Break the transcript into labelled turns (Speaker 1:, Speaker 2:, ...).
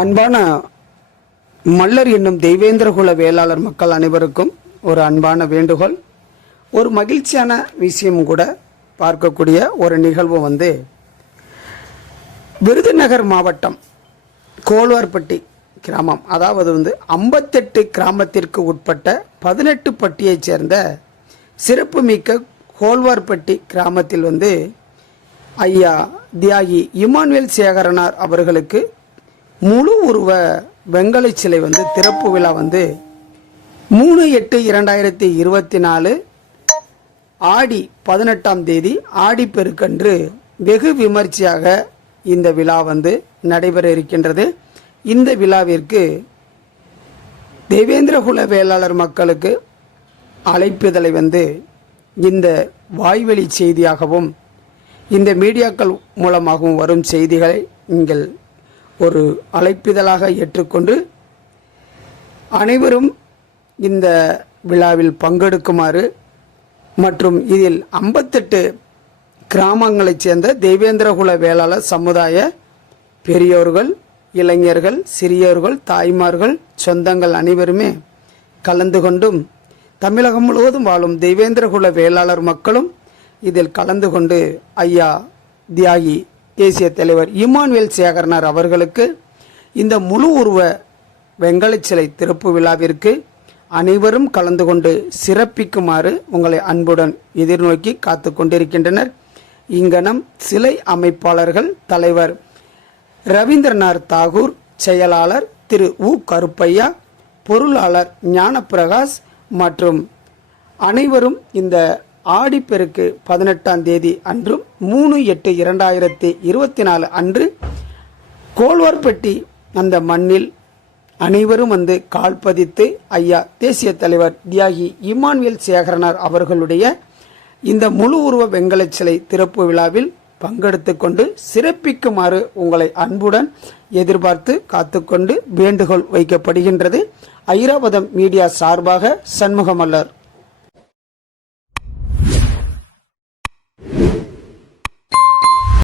Speaker 1: அன்பான மல்லர் என்னும் தெய்வேந்திரகுல வேளாளர் மக்கள் அனைவருக்கும் ஒரு அன்பான வேண்டுகோள். ஒரு மகிழ்ச்சியான விஷயம் கூட பார்க்கக்கூடிய ஒரு நிகழ்வு வந்து விருதுநகர் மாவட்டம் கோல்வார்பட்டி கிராமம். அதாவது வந்து ஐம்பத்தெட்டு கிராமத்திற்கு உட்பட்ட பதினெட்டு பட்டியைச் சேர்ந்த சிறப்புமிக்க கோல்வார்பட்டி கிராமத்தில் வந்து ஐயா தியாகி இமானுவேல் சேகரனார் அவர்களுக்கு முழு உருவ வெங்கலை சிலை வந்து திறப்பு விழா வந்து மூணு எட்டு இரண்டாயிரத்தி இருபத்தி நாலு ஆடி பதினெட்டாம் தேதி ஆடி பெருக்கன்று வெகு விமர்சையாக இந்த விழா வந்து நடைபெற இருக்கின்றது. இந்த விழாவிற்கு தேவேந்திரகுல வேளாளர் மக்களுக்கு அழைப்புதலை வந்து இந்த வாய்வெளி செய்தியாகவும் இந்த மீடியாக்கள் மூலமாகவும் வரும் செய்திகளை நீங்கள் ஒரு அழைப்பிதழாக ஏற்றுக்கொண்டு அனைவரும் இந்த விழாவில் பங்கெடுக்குமாறு மற்றும் இதில் ஐம்பத்தெட்டு கிராமங்களைச் சேர்ந்த தெய்வேந்திரகுல வேளாளர் சமுதாய பெரியோர்கள் இளைஞர்கள் சிறியோர்கள் தாய்மார்கள் சொந்தங்கள் அனைவருமே கலந்து கொண்டும் தமிழகம் முழுவதும் வாழும் தெய்வேந்திரகுல வேளாளர் மக்களும் இதில் கலந்து கொண்டு ஐயா தியாகி தேசிய தலைவர் இமானுவேல் சேகரனார் அவர்களுக்கு இந்த முழு உருவ வெங்கலச் சிலை திறப்பு விழாவிற்கு அனைவரும் கலந்து கொண்டு சிறப்பிக்குமாறு உங்களை அன்புடன் எதிர்நோக்கி காத்து கொண்டிருக்கின்றனர். இங்கனம் சிலை அமைப்பாளர்கள் தலைவர் ரவீந்திரநாத் தாகூர் செயலாளர் திரு உ. கருப்பையா பொருளாளர் ஞானப்பிரகாஷ் மற்றும் அனைவரும் இந்த ஆடிப்பெருக்கு பதினெட்டாம் தேதி அன்றும் மூணு எட்டு இரண்டாயிரத்தி இருபத்தி நாலு அன்று கோல்வார்பட்டி அந்த மண்ணில் அனைவரும் வந்து கால் பதித்து ஐயா தேசிய தலைவர் தியாகி இமானுவேல் சேகரனார் அவர்களுடைய இந்த முழு உருவ வெங்கல சிலை திறப்பு விழாவில் பங்கெடுத்து கொண்டு சிறப்பிக்குமாறு உங்களை அன்புடன் எதிர்பார்த்து காத்துக்கொண்டு வேண்டுகோள் வைக்கப்படுகின்றது. ஐராவதம் மீடியா சார்பாக சண்முகமல்லர்.